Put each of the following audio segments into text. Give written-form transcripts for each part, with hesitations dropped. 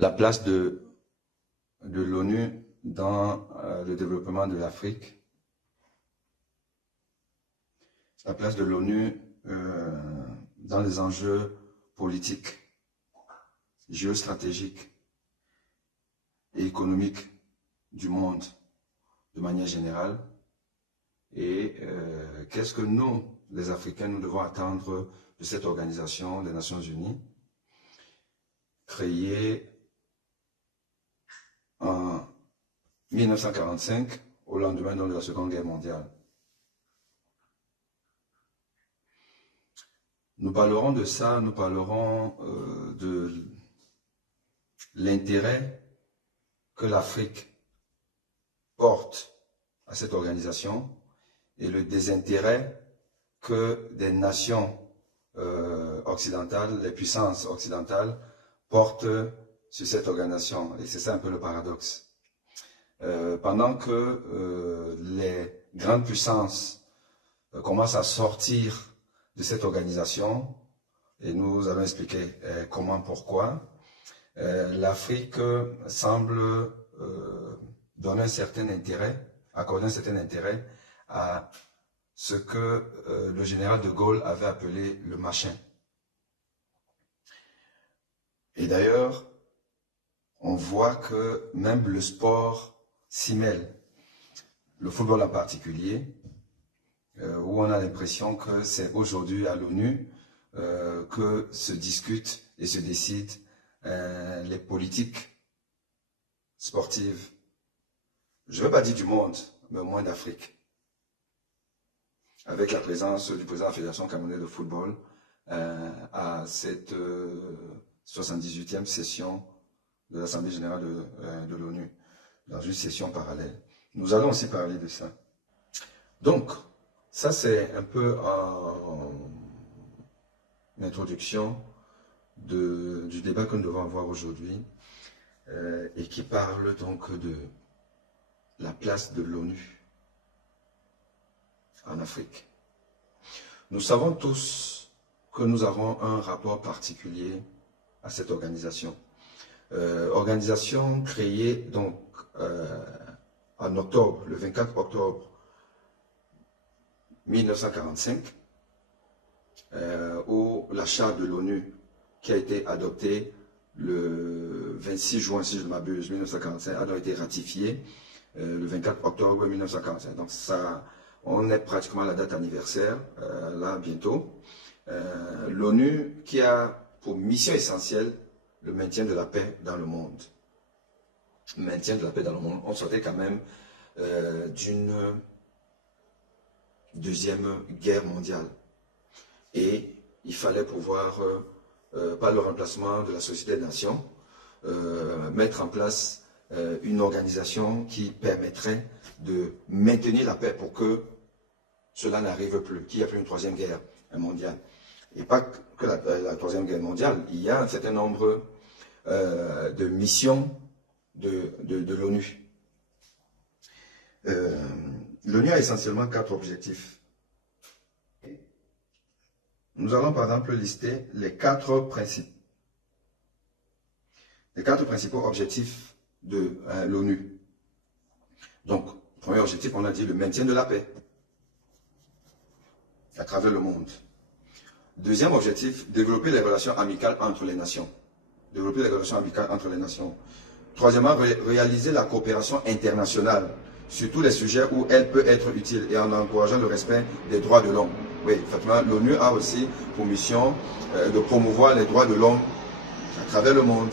la place de l'ONU dans le développement de l'Afrique, la place de l'ONU dans les enjeux politiques, géostratégiques et économiques du monde de manière générale, et qu'est-ce que nous, les Africains, nous devons attendre de cette organisation des Nations Unies, créée en 1945, au lendemain de la Seconde Guerre mondiale. Nous parlerons de ça, nous parlerons de l'intérêt que l'Afrique porte à cette organisation et le désintérêt que des nations occidentales, les puissances occidentales, portent sur cette organisation. Et c'est ça un peu le paradoxe. Pendant que les grandes puissances commencent à sortir de cette organisation, et nous allons expliquer comment, pourquoi, l'Afrique semble donner un certain intérêt, accorder un certain intérêt à ce que le général de Gaulle avait appelé le machin. Et d'ailleurs, on voit que même le sport s'y mêle, le football en particulier, où on a l'impression que c'est aujourd'hui à l'ONU que se discutent et se décident les politiques sportives. Je ne veux pas dire du monde, mais au moins d'Afrique. Avec la présence du président de la Fédération camerounaise de football à cette 78e session de l'Assemblée générale de l'ONU, dans une session parallèle. Nous allons aussi parler de ça. Donc, ça c'est un peu en introduction du débat que nous devons avoir aujourd'hui et qui parle donc de la place de l'ONU en Afrique. Nous savons tous que nous avons un rapport particulier à cette organisation. Organisation créée donc en octobre, le 24 octobre 1945, où la charte de l'ONU qui a été adoptée le 26 juin, si je ne m'abuse, 1945, a donc été ratifiée le 24 octobre 1945. Donc ça, on est pratiquement à la date anniversaire, là bientôt. L'ONU qui a pour mission essentielle le maintien de la paix dans le monde. Le maintien de la paix dans le monde. On sortait quand même d'une deuxième guerre mondiale. Et il fallait pouvoir, par le remplacement de la Société des Nations, mettre en place une organisation qui permettrait de maintenir la paix pour que cela n'arrive plus, qu'il n'y ait plus une troisième guerre mondiale. Et pas que la troisième guerre mondiale, il y a un certain nombre de missions de l'ONU. L'ONU a essentiellement 4 objectifs. Nous allons par exemple lister les 4 principaux objectifs de l'ONU. Donc, premier objectif, on a dit le maintien de la paix à travers le monde. Deuxième objectif, développer les relations amicales entre les nations. Développer les relations amicales entre les nations. Troisièmement, réaliser la coopération internationale sur tous les sujets où elle peut être utile et en encourageant le respect des droits de l'homme. Oui, effectivement, l'ONU a aussi pour mission de promouvoir les droits de l'homme à travers le monde.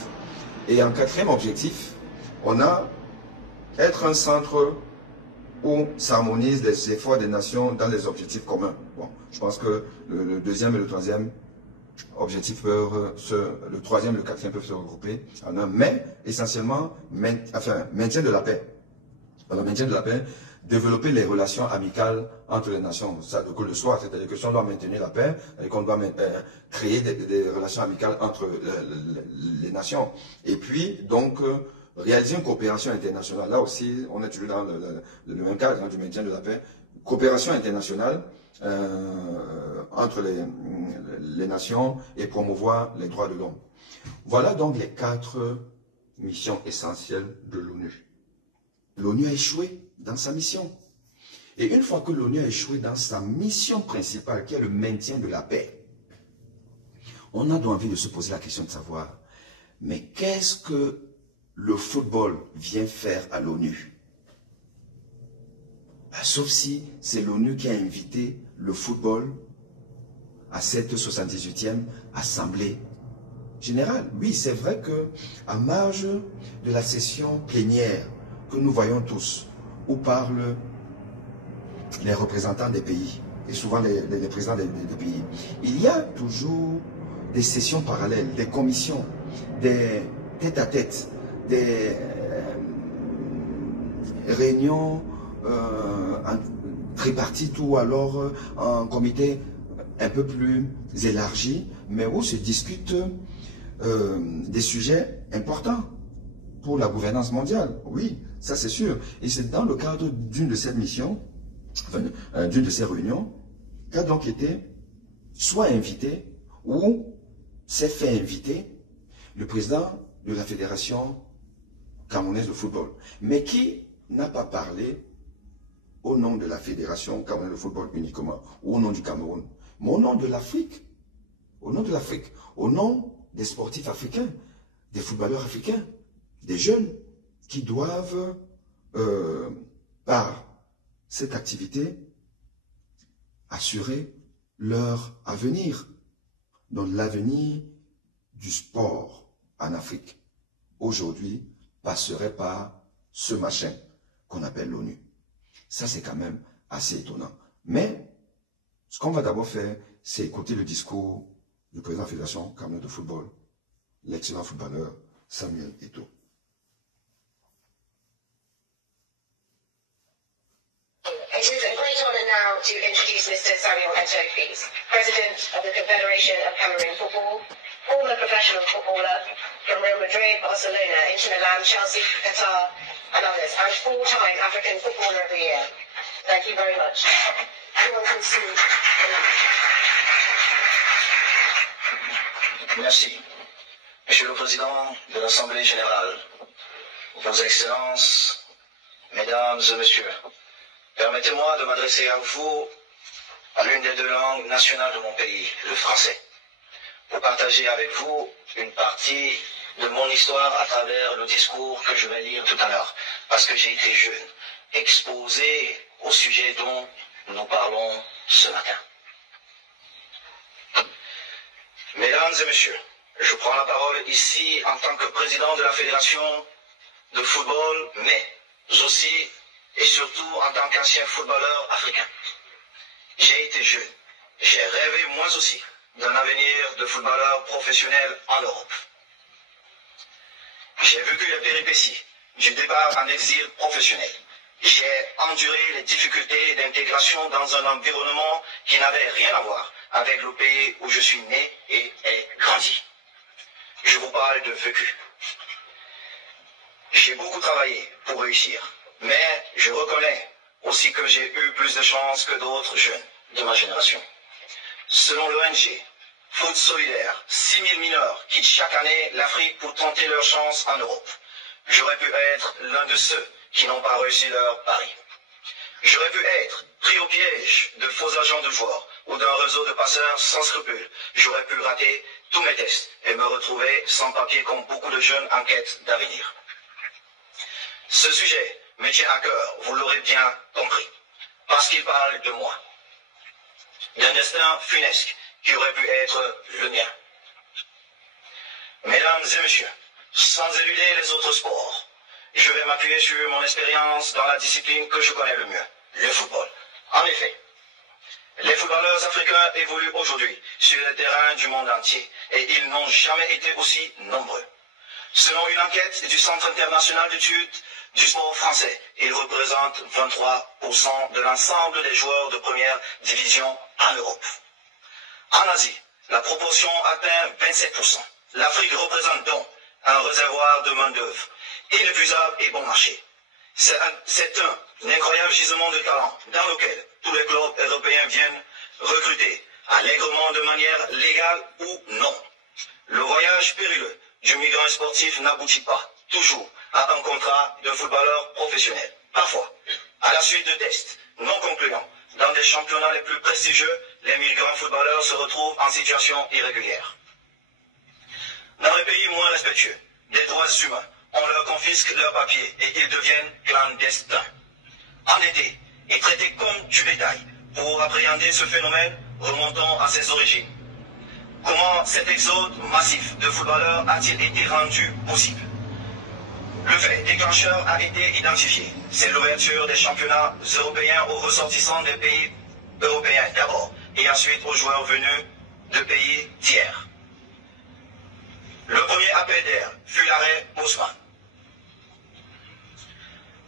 Et en quatrième objectif, on a être un centre où s'harmonisent les efforts des nations dans les objectifs communs. Bon, je pense que le deuxième et le troisième objectif peuvent le troisième et le quatrième peuvent se regrouper en un, mais essentiellement, maintien de la paix. Dans le maintien de la paix, développer les relations amicales entre les nations. Ça découle de soi, c'est-à-dire que si on doit maintenir la paix, et qu'on doit créer des relations amicales entre les nations. Et puis, donc, réaliser une coopération internationale. Là aussi, on est toujours dans le même cadre du maintien de la paix. Coopération internationale entre les nations et promouvoir les droits de l'homme. Voilà donc les 4 mission essentielle de l'ONU. L'ONU a échoué dans sa mission. Et une fois que l'ONU a échoué dans sa mission principale, qui est le maintien de la paix, on a donc envie de se poser la question de savoir, mais qu'est-ce que le football vient faire à l'ONU? Sauf si c'est l'ONU qui a invité le football à cette 78e Assemblée générale. Oui, c'est vrai que à marge de la session plénière que nous voyons tous, où parlent les représentants des pays, et souvent les présidents des pays, il y a toujours des sessions parallèles, des commissions, des tête-à-tête, des réunions en tripartite ou alors en comité un peu plus élargi, mais où se discutent des sujets importants pour la gouvernance mondiale. Oui, ça c'est sûr. Et c'est dans le cadre d'une de ces missions, d'une de ces réunions, qu'a donc été soit invité ou s'est fait inviter le président de la Fédération camerounaise de football, mais qui n'a pas parlé au nom de la Fédération camerounaise de football uniquement, ou au nom du Cameroun, mais au nom de l'Afrique, au nom de l'Afrique, au nom des sportifs africains, des footballeurs africains, des jeunes qui doivent, par cette activité, assurer leur avenir. Donc l'avenir du sport en Afrique, aujourd'hui, passerait par ce machin qu'on appelle l'ONU. Ça, c'est quand même assez étonnant. Mais, ce qu'on va d'abord faire, c'est écouter le discours du président de la Fédération camerounaise de football, l'excellent footballeur Samuel Eto'o. It is a great honor now to introduce Mr. Samuel Eto'o, please, President of the Confederation of Cameroon Football, former professional footballer from Real Madrid, Barcelona, Inter Milan, Chelsea, Qatar, and others, and four-time African Footballer of the Year. Thank you very much. Welcome to Merci. Monsieur le Président de l'Assemblée Générale, Vos Excellences, Mesdames et Messieurs, permettez-moi de m'adresser à vous à l'une des deux langues nationales de mon pays, le français, pour partager avec vous une partie de mon histoire à travers le discours que je vais lire tout à l'heure, parce que j'ai été jeune, exposé au sujet dont nous parlons ce matin. Mesdames et Messieurs, je prends la parole ici en tant que président de la Fédération de football, mais aussi et surtout en tant qu'ancien footballeur africain. J'ai été jeune, j'ai rêvé moi aussi d'un avenir de footballeur professionnel en Europe. J'ai vécu les péripéties du départ en exil professionnel. J'ai enduré les difficultés d'intégration dans un environnement qui n'avait rien à voir avec le pays où je suis né et ai grandi. Je vous parle de vécu. J'ai beaucoup travaillé pour réussir, mais je reconnais aussi que j'ai eu plus de chance que d'autres jeunes de ma génération. Selon l'ONG Foot Solidaire, 6000 mineurs quittent chaque année l'Afrique pour tenter leur chance en Europe. J'aurais pu être l'un de ceux qui n'ont pas réussi leur pari. J'aurais pu être pris au piège de faux agents de joueurs ou d'un réseau de passeurs sans scrupules. J'aurais pu rater tous mes tests et me retrouver sans papier comme beaucoup de jeunes en quête d'avenir. Ce sujet me tient à cœur, vous l'aurez bien compris, parce qu'il parle de moi, d'un destin funeste qui aurait pu être le mien. Mesdames et messieurs, sans éluder les autres sports, je vais m'appuyer sur mon expérience dans la discipline que je connais le mieux, le football. En effet, les footballeurs africains évoluent aujourd'hui sur les terrains du monde entier et ils n'ont jamais été aussi nombreux. Selon une enquête du Centre international d'études du sport français, ils représentent 23% de l'ensemble des joueurs de première division en Europe. En Asie, la proportion atteint 27%. L'Afrique représente donc un réservoir de main-d'œuvre inépuisable et bon marché. C'est un incroyable gisement de talent dans lequel tous les clubs européens viennent recruter, allègrement de manière légale ou non. Le voyage périlleux du migrant sportif n'aboutit pas toujours à un contrat de footballeur professionnel. Parfois, à la suite de tests non concluants, dans des championnats les plus prestigieux, les migrants footballeurs se retrouvent en situation irrégulière. Dans les pays moins respectueux des droits humains, on leur confisque leurs papiers et ils deviennent clandestins. Endettés et traités comme du bétail. Pour appréhender ce phénomène, remontons à ses origines. Comment cet exode massif de footballeurs a-t-il été rendu possible? Le fait déclencheur a été identifié. C'est l'ouverture des championnats européens aux ressortissants des pays européens d'abord et ensuite aux joueurs venus de pays tiers. Le premier appel d'air fut l'arrêt Bosman.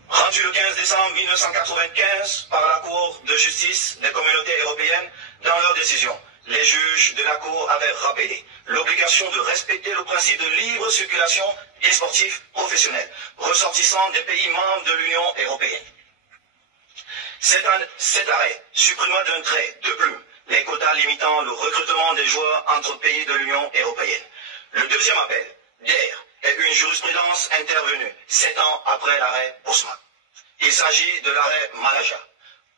Rendu le 15 décembre 1995 par la Cour de justice des communautés européennes, dans leur décision, les juges de la Cour avaient rappelé l'obligation de respecter le principe de libre circulation des sportifs professionnels, ressortissants des pays membres de l'Union européenne. Cet arrêt supprima d'un trait de plume les quotas limitant le recrutement des joueurs entre pays de l'Union européenne. Le deuxième appel d'air est une jurisprudence intervenue 7 ans après l'arrêt Bosman. Il s'agit de l'arrêt Malaja,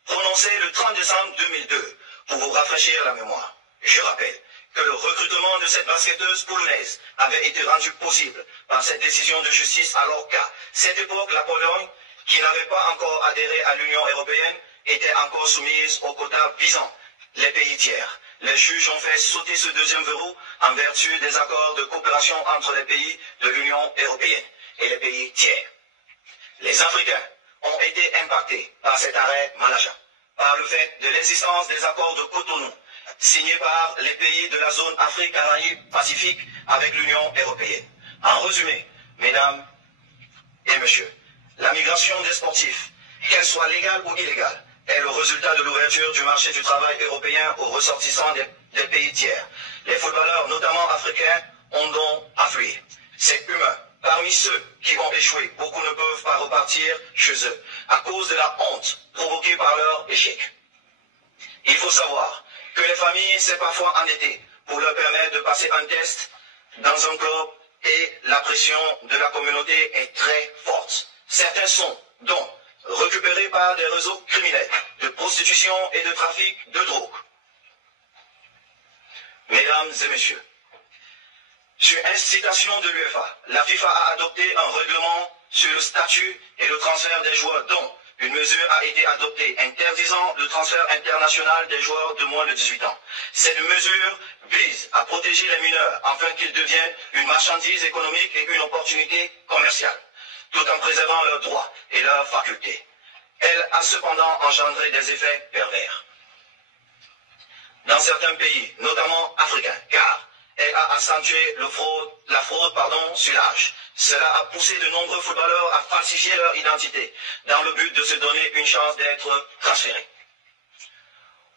prononcé le 30 décembre 2002, pour vous rafraîchir la mémoire. Je rappelle que le recrutement de cette basketteuse polonaise avait été rendu possible par cette décision de justice alors qu'à cette époque, la Pologne, qui n'avait pas encore adhéré à l'Union européenne, était encore soumise aux quotas visant les pays tiers. Les juges ont fait sauter ce deuxième verrou en vertu des accords de coopération entre les pays de l'Union européenne et les pays tiers. Les Africains ont été impactés par cet arrêt Malaja, par le fait de l'existence des accords de Cotonou, signés par les pays de la zone Afrique, Caraïbes, Pacifique avec l'Union européenne. En résumé, mesdames et messieurs, la migration des sportifs, qu'elle soit légale ou illégale, est le résultat de l'ouverture du marché du travail européen aux ressortissants des pays tiers. Les footballeurs, notamment africains, ont donc afflué. C'est humain. Parmi ceux qui vont échouer, beaucoup ne peuvent pas repartir chez eux à cause de la honte provoquée par leur échec. Il faut savoir que les familles s'est parfois endettées pour leur permettre de passer un test dans un club et la pression de la communauté est très forte. Certains sont donc récupérés par des réseaux criminels de prostitution et de trafic de drogue. Mesdames et messieurs, sur incitation de l'UEFA, la FIFA a adopté un règlement sur le statut et le transfert des joueurs dont une mesure a été adoptée interdisant le transfert international des joueurs de moins de 18 ans. Cette mesure vise à protéger les mineurs afin qu'ils deviennent une marchandise économique et une opportunité commerciale, tout en préservant leurs droits et leurs facultés. Elle a cependant engendré des effets pervers dans certains pays, notamment africains, car elle a accentué la fraude sur l'âge. Cela a poussé de nombreux footballeurs à falsifier leur identité dans le but de se donner une chance d'être transférés.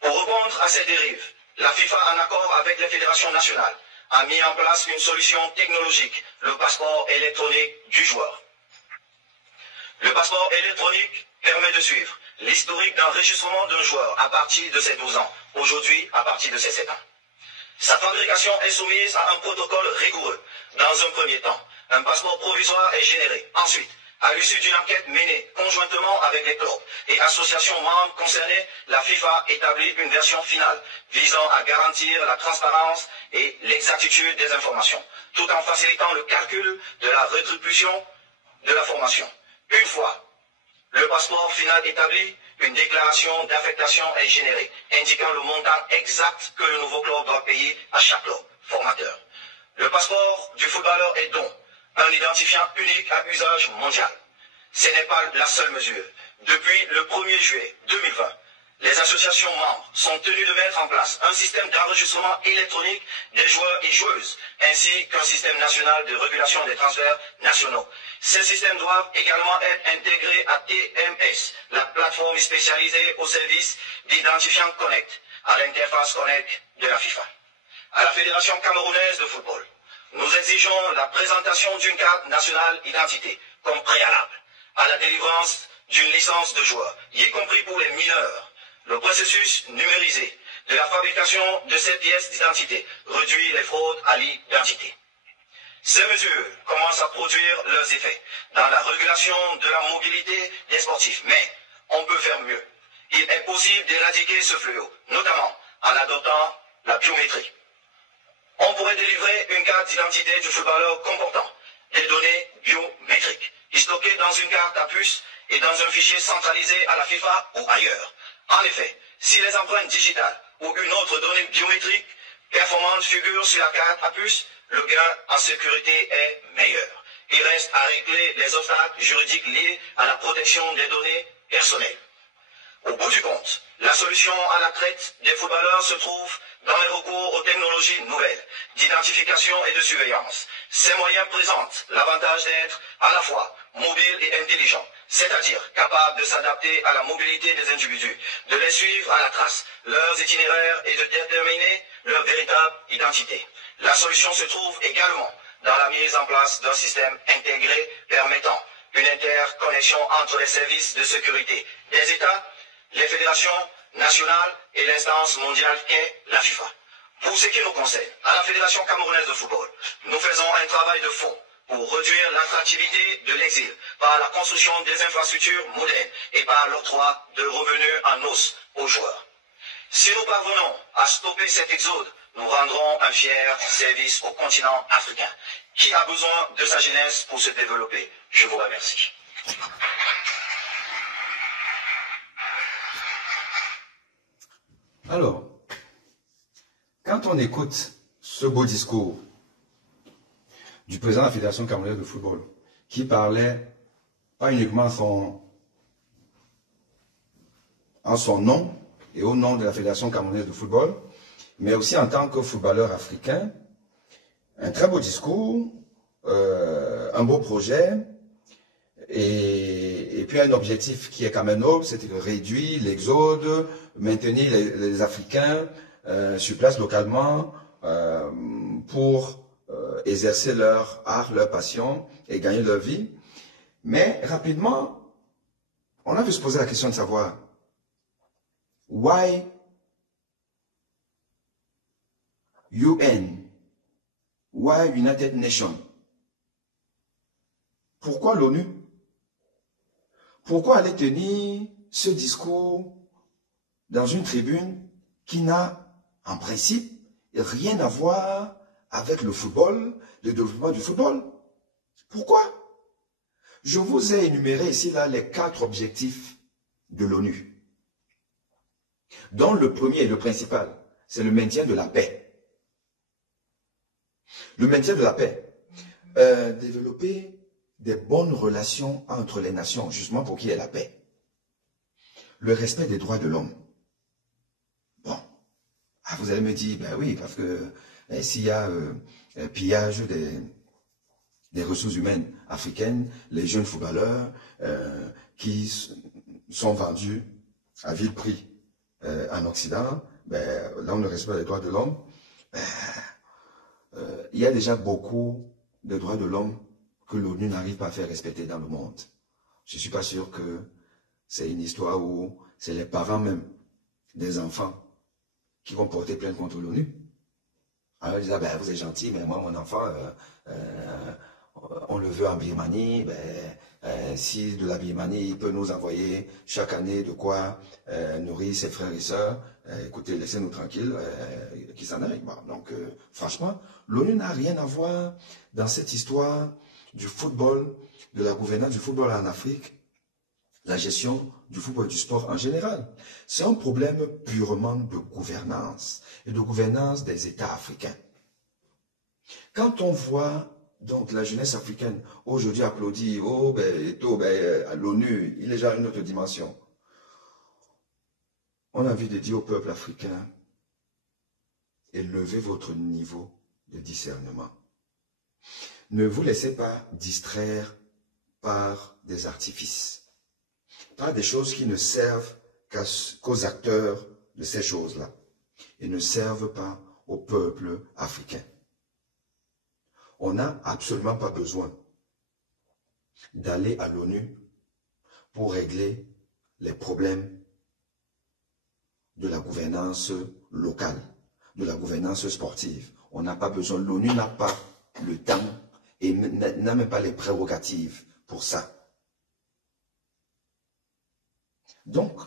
Pour répondre à ces dérives, la FIFA, en accord avec les fédérations nationales, a mis en place une solution technologique, le passeport électronique du joueur. Le passeport électronique permet de suivre l'historique d'enregistrement d'un joueur à partir de ses 12 ans, aujourd'hui à partir de ses 7 ans. Sa fabrication est soumise à un protocole rigoureux. Dans un premier temps, un passeport provisoire est généré. Ensuite, à l'issue d'une enquête menée conjointement avec les clubs et associations membres concernés, la FIFA établit une version finale visant à garantir la transparence et l'exactitude des informations, tout en facilitant le calcul de la rétribution de la formation. Une fois le passeport final établi, une déclaration d'affectation est générée, indiquant le montant exact que le nouveau club doit payer à chaque club formateur. Le passeport du footballeur est donc un identifiant unique à usage mondial. Ce n'est pas la seule mesure. Depuis le 1er juillet 2020, les associations membres sont tenues de mettre en place un système d'enregistrement électronique des joueurs et joueuses, ainsi qu'un système national de régulation des transferts nationaux. Ces systèmes doivent également être intégrés à TMS, la plateforme spécialisée au service d'identifiant Connect, à l'interface Connect de la FIFA. À la Fédération camerounaise de football, nous exigeons la présentation d'une carte nationale d'identité comme préalable à la délivrance d'une licence de joueur, y compris pour les mineurs. Le processus numérisé de la fabrication de cette pièce d'identité réduit les fraudes à l'identité. Ces mesures commencent à produire leurs effets dans la régulation de la mobilité des sportifs. Mais on peut faire mieux. Il est possible d'éradiquer ce fléau, notamment en adoptant la biométrie. On pourrait délivrer une carte d'identité du footballeur comportant des données biométriques, stockées dans une carte à puce et dans un fichier centralisé à la FIFA ou ailleurs. En effet, si les empreintes digitales ou une autre donnée biométrique performante figure sur la carte à puce, le gain en sécurité est meilleur. Il reste à régler les obstacles juridiques liés à la protection des données personnelles. Au bout du compte, la solution à la traite des footballeurs se trouve dans les recours aux technologies nouvelles d'identification et de surveillance. Ces moyens présentent l'avantage d'être à la fois mobiles et intelligents, c'est-à-dire capables de s'adapter à la mobilité des individus, de les suivre à la trace, leurs itinéraires et de déterminer leur véritable identité. La solution se trouve également dans la mise en place d'un système intégré permettant une interconnexion entre les services de sécurité des États, les fédérations nationales et l'instance mondiale qu'est la FIFA. Pour ce qui nous concerne, à la Fédération camerounaise de football, nous faisons un travail de fond pour réduire l'attractivité de l'exil par la construction des infrastructures modernes et par l'octroi de revenus en os aux joueurs. Si nous parvenons à stopper cet exode, nous rendrons un fier service au continent africain qui a besoin de sa jeunesse pour se développer. Je vous remercie. Alors, quand on écoute ce beau discours du président de la Fédération camerounaise de football, qui parlait pas uniquement en son nom et au nom de la Fédération camerounaise de football, mais aussi en tant que footballeur africain, un très beau discours, un beau projet, et puis un objectif qui est quand même noble, c'est de réduire l'exode, maintenir les Africains sur place localement pour exercer leur art, leur passion et gagner leur vie. Mais rapidement, on a pu se poser la question de savoir why UN, why United Nations? Pourquoi l'ONU? Pourquoi aller tenir ce discours dans une tribune qui n'a, en principe, rien à voir avec le football, le développement du football? Pourquoi? Je vous ai énuméré ici là les 4 objectifs de l'ONU, dont le premier et le principal, c'est le maintien de la paix. Le maintien de la paix. Développer des bonnes relations entre les nations, justement pour qu'il y ait la paix. Le respect des droits de l'homme. Bon, vous allez me dire, ben oui, parce que s'il y a pillage des ressources humaines africaines, les jeunes footballeurs qui sont vendus à vil prix en Occident, ben, là on ne respecte pas les droits de l'homme. Il y a déjà beaucoup de droits de l'homme que l'ONU n'arrive pas à faire respecter dans le monde. Je ne suis pas sûr que c'est une histoire où c'est les parents même des enfants qui vont porter plainte contre l'ONU. Alors ils disent, ah, ben, vous êtes gentil, mais moi, mon enfant, on le veut en Birmanie, ben, si de la Birmanie, il peut nous envoyer chaque année de quoi nourrir ses frères et sœurs, écoutez, laissez-nous tranquilles, qu'ils s'en aillent. Bon, donc, franchement, l'ONU n'a rien à voir dans cette histoire du football, de la gouvernance du football en Afrique, la gestion du football et du sport en général. C'est un problème purement de gouvernance et de gouvernance des États africains. Quand on voit donc la jeunesse africaine aujourd'hui applaudir, oh à l'ONU, il est déjà une autre dimension. On a envie de dire au peuple africain, élevez votre niveau de discernement. Ne vous laissez pas distraire par des artifices, par des choses qui ne servent qu'aux acteurs de ces choses-là et ne servent pas au peuple africain. On n'a absolument pas besoin d'aller à l'ONU pour régler les problèmes de la gouvernance locale, de la gouvernance sportive. On n'a pas besoin, l'ONU n'a pas le temps et n'a même pas les prérogatives pour ça. Donc,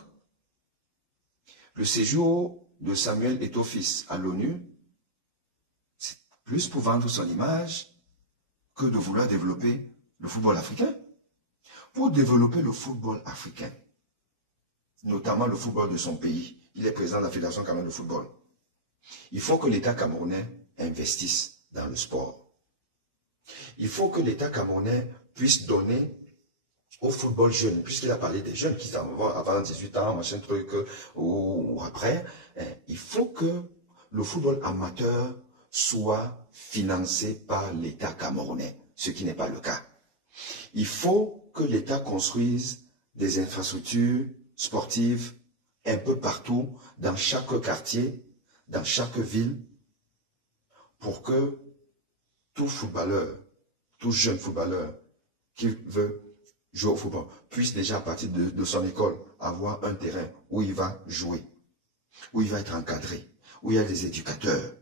le séjour de Samuel Eto'o-Fils à l'ONU, c'est plus pour vendre son image que de vouloir développer le football africain. Pour développer le football africain, notamment le football de son pays, il est président de la Fédération camerounaise de football. Il faut que l'État camerounais investisse dans le sport. Il faut que l'État camerounais puisse donner au football jeune, puisqu'il a parlé des jeunes qui s'en vont avant 18 ans, machin truc, ou après, il faut que le football amateur soit financé par l'État camerounais, ce qui n'est pas le cas. Il faut que l'État construise des infrastructures sportives un peu partout, dans chaque quartier, dans chaque ville, pour que tout footballeur, tout jeune footballeur qui veut jouer au football puisse déjà à partir de son école avoir un terrain où il va jouer, où il va être encadré, où il y a des éducateurs.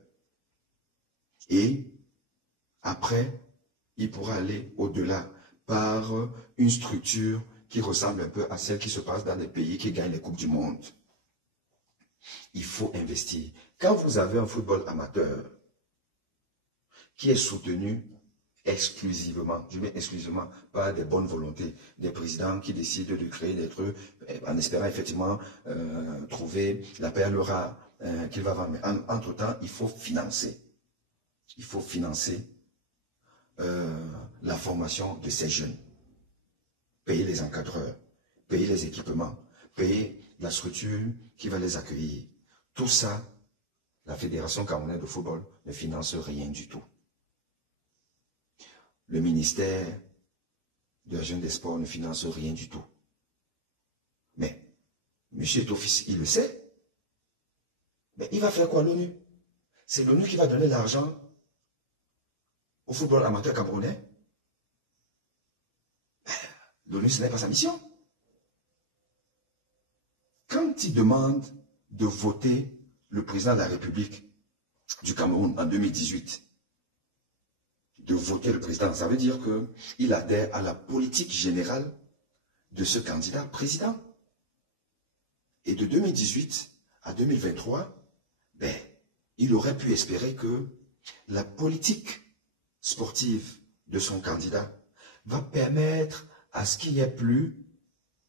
Et après, il pourra aller au-delà par une structure qui ressemble un peu à celle qui se passe dans les pays qui gagnent les Coupes du Monde. Il faut investir. Quand vous avez un football amateur qui est soutenu exclusivement, je mets exclusivement, par des bonnes volontés, des présidents qui décident de créer des trucs, en espérant effectivement trouver la perle rare qu'il va vendre. Mais entre-temps, il faut financer. Il faut financer la formation de ces jeunes. Payer les encadreurs, payer les équipements, payer la structure qui va les accueillir. Tout ça, la Fédération camerounaise de football ne finance rien du tout. Le ministère de la Jeunesse des Sports ne finance rien du tout. Mais, M. Eto'o-Fils, il le sait. Mais il va faire quoi l'ONU? C'est l'ONU qui va donner l'argent au football amateur camerounais. L'ONU, ce n'est pas sa mission. Quand il demande de voter le président de la République du Cameroun en 2018, de voter le président, ça veut dire qu'il adhère à la politique générale de ce candidat président. Et de 2018 à 2023, il aurait pu espérer que la politique sportive de son candidat va permettre à ce qu'il n'y ait plus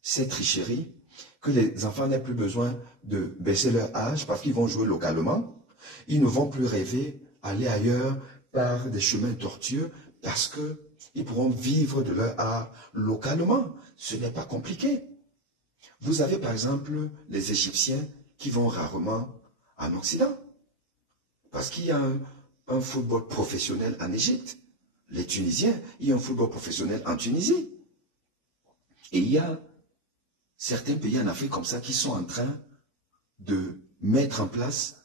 ces tricheries, que les enfants n'aient plus besoin de baisser leur âge parce qu'ils vont jouer localement. Ils ne vont plus rêver aller ailleurs par des chemins tortueux parce qu'ils pourront vivre de leur art localement. Ce n'est pas compliqué. Vous avez par exemple les Égyptiens qui vont rarement en Occident parce qu'il y a un football professionnel en Égypte. Les Tunisiens, il y a un football professionnel en Tunisie. Et il y a certains pays en Afrique comme ça qui sont en train de mettre en place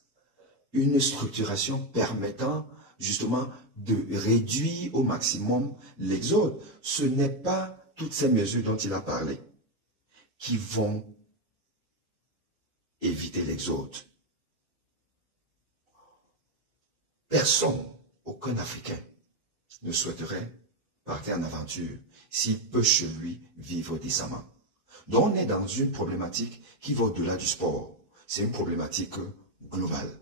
une structuration permettant justement de réduire au maximum l'exode. Ce n'est pas toutes ces mesures dont il a parlé qui vont éviter l'exode. Personne, aucun Africain, ne souhaiterait partir en aventure s'il peut chez lui vivre décemment. Donc on est dans une problématique qui va au-delà du sport. C'est une problématique globale.